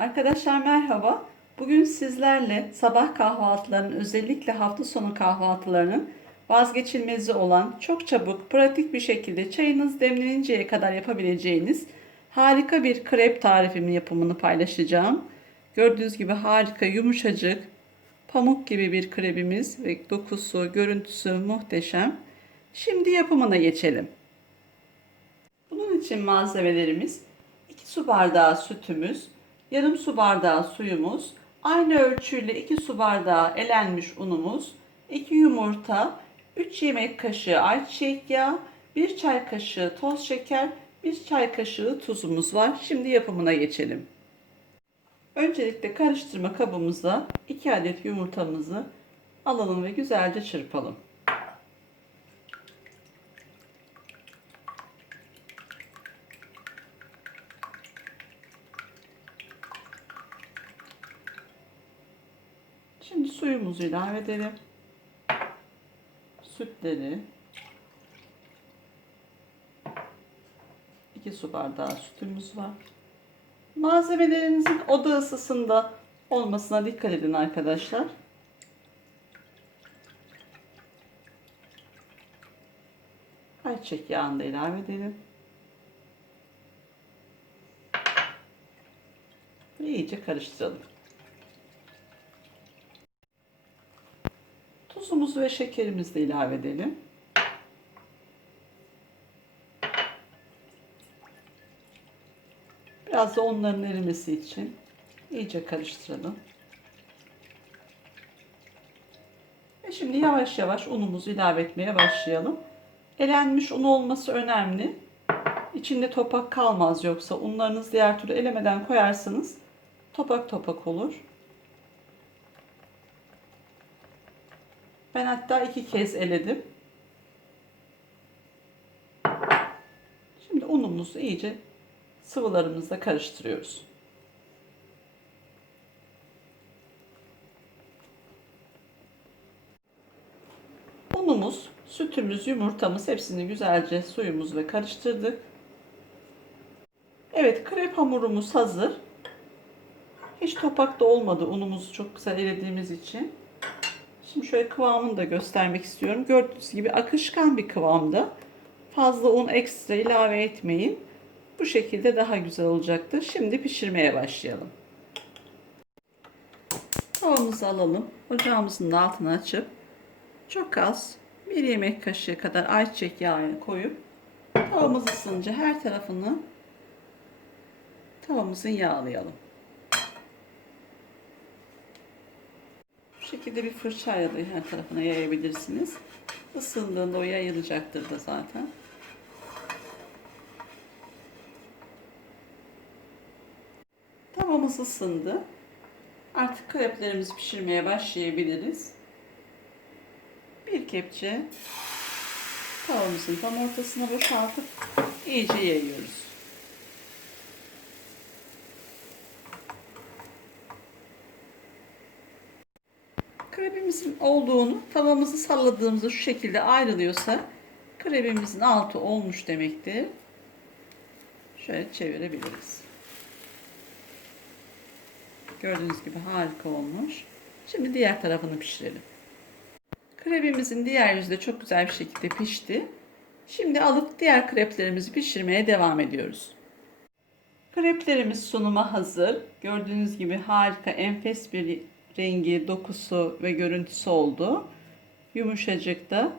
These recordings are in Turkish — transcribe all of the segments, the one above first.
Arkadaşlar merhaba. Bugün sizlerle sabah kahvaltılarının özellikle hafta sonu kahvaltılarının vazgeçilmezi olan çok çabuk, pratik bir şekilde çayınız demleninceye kadar yapabileceğiniz harika bir krep tarifimin yapımını paylaşacağım. Gördüğünüz gibi harika, yumuşacık, pamuk gibi bir krebimiz ve dokusu, görüntüsü muhteşem. Şimdi yapımına geçelim. Bunun için malzemelerimiz 2 su bardağı sütümüz, yarım su bardağı suyumuz, aynı ölçüyle 2 su bardağı elenmiş unumuz, 2 yumurta, 3 yemek kaşığı ayçiçek yağı, 1 çay kaşığı toz şeker, 1 çay kaşığı tuzumuz var. Şimdi yapımına geçelim. Öncelikle karıştırma kabımıza 2 adet yumurtamızı alalım ve güzelce çırpalım. Şimdi suyumuzu ilave edelim. Sütleri 2 su bardağı sütümüz var. Malzemelerinizin oda ısısında olmasına dikkat edin arkadaşlar. Ayçiçek yağını da ilave edelim. Ve iyice karıştıralım. Tuzumuzu ve şekerimizi de ilave edelim. Biraz da onların erimesi için iyice karıştıralım. Ve şimdi yavaş yavaş unumuzu ilave etmeye başlayalım. Elenmiş un olması önemli. İçinde topak kalmaz yoksa unlarınız diğer türlü elemeden koyarsanız topak topak olur. Ben hatta iki kez eledim. Şimdi unumuzu iyice sıvılarımızla karıştırıyoruz. Unumuz, sütümüz, yumurtamız hepsini güzelce suyumuz ve karıştırdık. Evet krep hamurumuz hazır. Hiç topak da olmadı unumuzu çok güzel elediğimiz için. Şimdi şöyle kıvamını da göstermek istiyorum. Gördüğünüz gibi akışkan bir kıvamda. Fazla un ekstra ilave etmeyin. Bu şekilde daha güzel olacaktır. Şimdi pişirmeye başlayalım. Tavamızı alalım. Ocağımızın altını açıp çok az bir yemek kaşığı kadar ayçiçek yağı koyup tavamız ısınınca her tarafını tavamızın yağlayalım. Şekilde bir fırçayla da her tarafına yayabilirsiniz. Isındığında o yayılacaktır da zaten. Tavamız ısındı. Artık kreplerimizi pişirmeye başlayabiliriz. Bir kepçe tavamızın tam ortasına boşaltıp iyice yayıyoruz. Krebimizin olduğunu tavamızı salladığımızda şu şekilde ayrılıyorsa krebimizin altı olmuş demektir. Şöyle çevirebiliriz. Gördüğünüz gibi harika olmuş. Şimdi diğer tarafını pişirelim. Krebimizin diğer yüzü de çok güzel bir şekilde pişti. Şimdi alıp diğer kreplerimizi pişirmeye devam ediyoruz. Kreplerimiz sunuma hazır. Gördüğünüz gibi harika, enfes bir rengi, dokusu ve görüntüsü oldu. Yumuşacık da.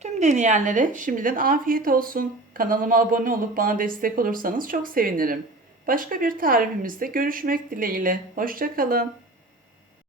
Tüm deneyenlere şimdiden afiyet olsun. Kanalıma abone olup bana destek olursanız çok sevinirim. Başka bir tarifimizde görüşmek dileğiyle. Hoşçakalın.